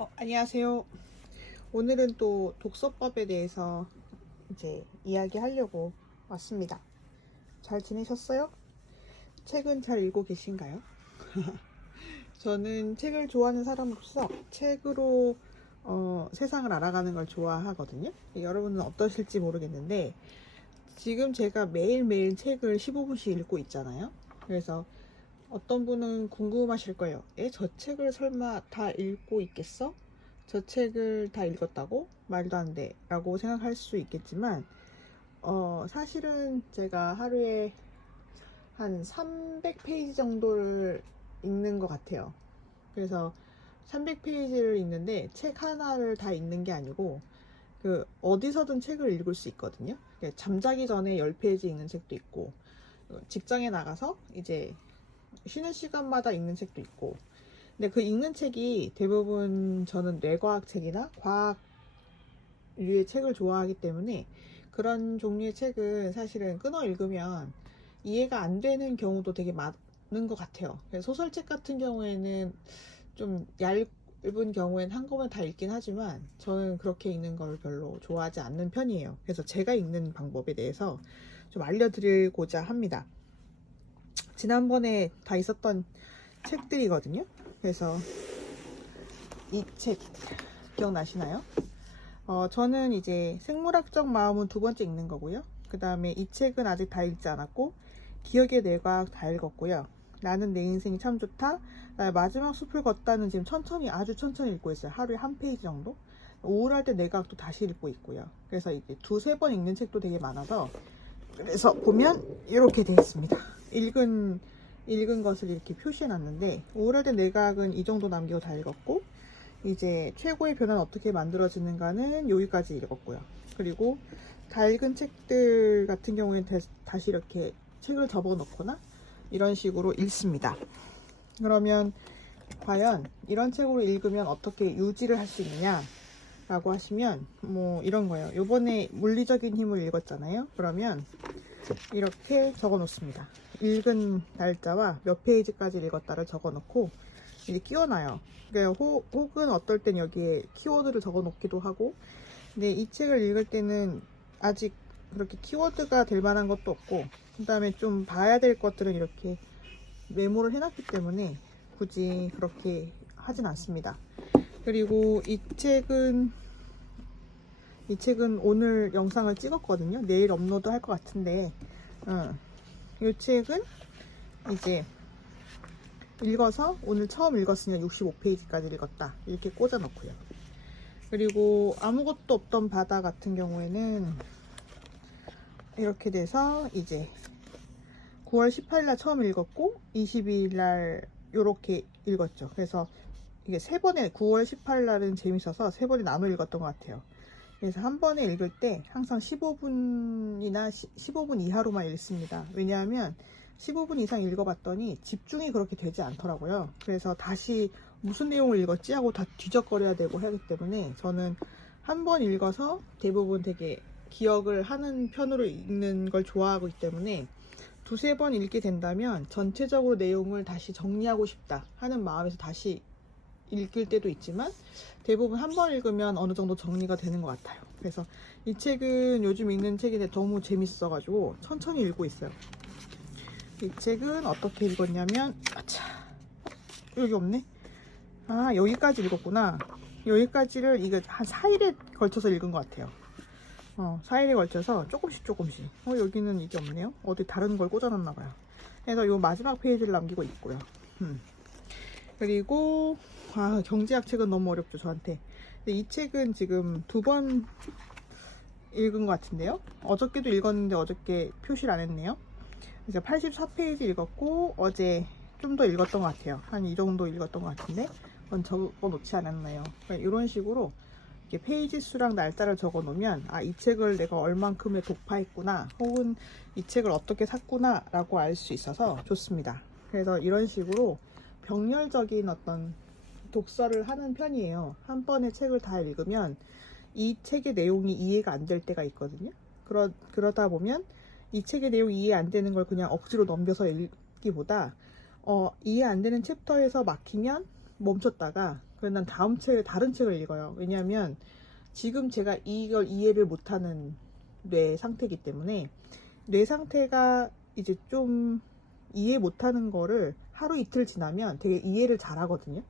어, 안녕하세요. 오늘은 또 독서법에 대해서 이제 이야기하려고 왔습니다. 잘 지내셨어요? 책은 잘 읽고 계신가요? 저는 책을 좋아하는 사람으로서 책으로 어, 세상을 알아가는 걸 좋아하거든요. 여러분은 어떠실지 모르겠는데 지금 제가 매일매일 책을 15분씩 읽고 있잖아요. 그래서 어떤 분은 궁금하실 거예요. 에, 저 책을 설마 다 읽고 있겠어? 저 책을 다 읽었다고? 말도 안 돼. 라고 생각할 수 있겠지만, 어, 사실은 제가 하루에 한 300페이지 정도를 읽는 것 같아요. 그래서 300페이지를 읽는데 책 하나를 다 읽는 게 아니고, 그, 어디서든 책을 읽을 수 있거든요. 그러니까 잠자기 전에 10페이지 읽는 책도 있고, 어, 직장에 나가서 이제 쉬는 시간마다 읽는 책도 있고 근데 그 읽는 책이 대부분 저는 뇌과학 책이나 과학 류의 책을 좋아하기 때문에 그런 종류의 책은 사실은 끊어 읽으면 이해가 안 되는 경우도 되게 많은 것 같아요. 소설책 같은 경우에는 좀 얇은 경우에는 한꺼번에 다 읽긴 하지만 저는 그렇게 읽는 걸 별로 좋아하지 않는 편이에요. 그래서 제가 읽는 방법에 대해서 좀 알려드리고자 합니다. 지난번에 다 있었던 책들이거든요. 그래서 이 책 기억나시나요? 어, 저는 이제 생물학적 마음은 두 번째 읽는 거고요. 그 다음에 이 책은 아직 다 읽지 않았고 기억의 뇌과학 다 읽었고요. 나는 내 인생이 참 좋다. 나의 마지막 숲을 걷다는 지금 천천히 아주 천천히 읽고 있어요. 하루에 한 페이지 정도. 우울할 때 뇌과학도 다시 읽고 있고요. 그래서 이제 두세 번 읽는 책도 되게 많아서 그래서 보면 이렇게 되어 있습니다. 읽은 읽은 것을 이렇게 표시해 놨는데 때 내각은 이 정도 남기고 다 읽었고 이제 최고의 변화는 어떻게 만들어지는가는 여기까지 읽었고요. 그리고 다 읽은 책들 같은 경우에는 다- 다시 이렇게 책을 접어 놓거나 이런 식으로 읽습니다. 그러면 과연 이런 책으로 읽으면 어떻게 유지를 할 수 있느냐? 라고 하시면 뭐 이런 거예요. 요번에 물리적인 힘을 읽었잖아요. 그러면 이렇게 적어 놓습니다. 읽은 날짜와 몇 페이지까지 읽었다를 적어 놓고 이제 끼워놔요. 그러니까 호, 혹은 어떨 땐 여기에 키워드를 적어 놓기도 하고 근데 이 책을 읽을 때는 아직 그렇게 키워드가 될 만한 것도 없고 그 다음에 좀 봐야 될 것들은 이렇게 메모를 해놨기 때문에 굳이 그렇게 하진 않습니다. 그리고 이 책은 이 책은 오늘 영상을 찍었거든요. 내일 업로드 할 것 같은데, 어, 이 책은 이제 읽어서 오늘 처음 읽었으니까 65페이지까지 읽었다. 이렇게 꽂아 놓고요. 그리고 아무것도 없던 바다 같은 경우에는 이렇게 돼서 이제 9월 18일 날 처음 읽었고 22일 날 이렇게 읽었죠. 그래서 이게 세 번에 9월 18일 날은 재밌어서 세 번에 나눠 읽었던 것 같아요. 그래서 한 번에 읽을 때 항상 15분이나 15분 이하로만 읽습니다. 왜냐하면 15분 이상 읽어봤더니 집중이 그렇게 되지 않더라고요. 그래서 다시 무슨 내용을 읽었지 하고 다 뒤적거려야 되고 하기 때문에 저는 한 번 읽어서 대부분 되게 기억을 하는 편으로 읽는 걸 좋아하기 때문에 두세 번 읽게 된다면 전체적으로 내용을 다시 정리하고 싶다 하는 마음에서 다시 읽을 때도 있지만 대부분 한 번 읽으면 어느 정도 정리가 되는 것 같아요. 그래서 이 책은 요즘 읽는 책인데 너무 재밌어가지고 천천히 읽고 있어요. 이 책은 어떻게 읽었냐면 아차 여기 없네. 아 여기까지 읽었구나. 여기까지를 이거 한 4일에 걸쳐서 읽은 것 같아요. 어 4일에 걸쳐서 조금씩 조금씩. 어 여기는 이게 없네요. 어디 다른 걸 꽂아놨나 봐요. 그래서 요 마지막 페이지를 남기고 있고요. 음. 그리고 아 경제학 책은 너무 어렵죠 저한테. 근데 이 책은 지금 두 번 읽은 것 같은데요. 어저께도 읽었는데 어저께 표시를 안 했네요. 이제 84페이지 읽었고 어제 좀 더 읽었던 것 같아요. 한 이 정도 읽었던 것 같은데 그건 적어 놓지 않았나요? 이런 식으로 페이지 수랑 날짜를 적어 놓으면 아 이 책을 내가 얼만큼의 독파했구나 혹은 이 책을 어떻게 샀구나 라고 알 수 있어서 좋습니다. 그래서 이런 식으로 병렬적인 어떤 독서를 하는 편이에요. 한 번에 책을 다 읽으면 이 책의 내용이 이해가 안 될 때가 있거든요. 그러, 그러다 보면 이 책의 내용이 이해 안 되는 걸 그냥 억지로 넘겨서 읽기보다 어, 이해 안 되는 챕터에서 막히면 멈췄다가 그래서 난 다음 책을 다른 책을 읽어요. 왜냐하면 지금 제가 이걸 이해를 못하는 뇌 상태이기 때문에 뇌 상태가 이제 좀 이해 못하는 거를 하루 이틀 지나면 되게 이해를 잘하거든요.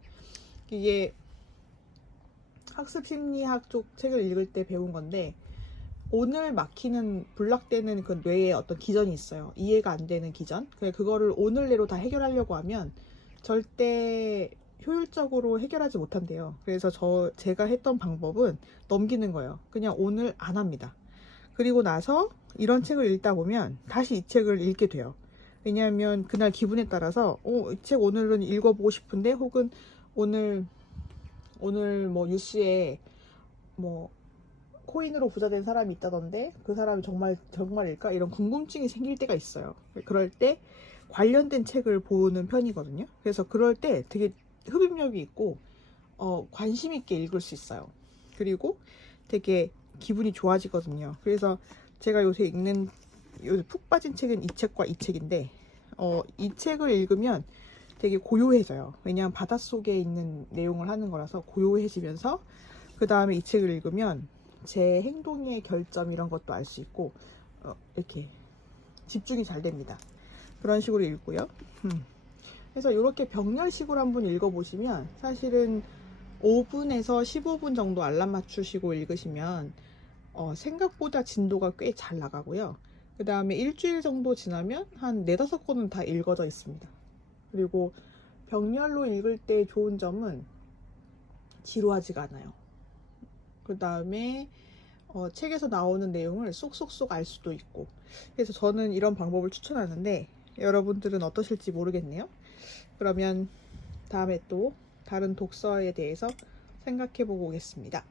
이게 학습 심리학 쪽 책을 읽을 때 배운 건데 오늘 막히는 블락되는 그 뇌에 어떤 기전이 있어요. 이해가 안 되는 기전. 그거를 오늘 내로 다 해결하려고 하면 절대 효율적으로 해결하지 못한대요. 그래서 저 제가 했던 방법은 넘기는 거예요. 그냥 오늘 안 합니다. 그리고 나서 이런 책을 읽다 보면 다시 이 책을 읽게 돼요. 왜냐하면 그날 기분에 따라서 어, 이책 오늘은 읽어보고 싶은데 혹은 오늘 오늘 뭐 뉴스에 뭐 코인으로 부자 된 사람이 있다던데 그 사람이 정말 정말일까 이런 궁금증이 생길 때가 있어요. 그럴 때 관련된 책을 보는 편이거든요. 그래서 그럴 때 되게 흡입력이 있고 어, 관심 있게 읽을 수 있어요. 그리고 되게 기분이 좋아지거든요. 그래서 제가 요새 읽는 푹 빠진 책은 이 책과 이 책인데 어, 이 책을 읽으면 되게 고요해져요. 왜냐하면 바닷속에 있는 내용을 하는 거라서 고요해지면서 그 다음에 이 책을 읽으면 제 행동의 결점 이런 것도 알 수 있고 어, 이렇게 집중이 잘 됩니다. 그런 식으로 읽고요. 음. 그래서 이렇게 병렬식으로 한번 읽어보시면 사실은 5분에서 15분 정도 알람 맞추시고 읽으시면 어, 생각보다 진도가 꽤 잘 나가고요. 그 다음에 일주일 정도 지나면 한 네다섯 권은 다 읽어져 있습니다. 그리고 병렬로 읽을 때 좋은 점은 지루하지가 않아요. 그 다음에 어, 책에서 나오는 내용을 쏙쏙쏙 알 수도 있고 그래서 저는 이런 방법을 추천하는데 여러분들은 어떠실지 모르겠네요. 그러면 다음에 또 다른 독서에 대해서 생각해 보고 오겠습니다.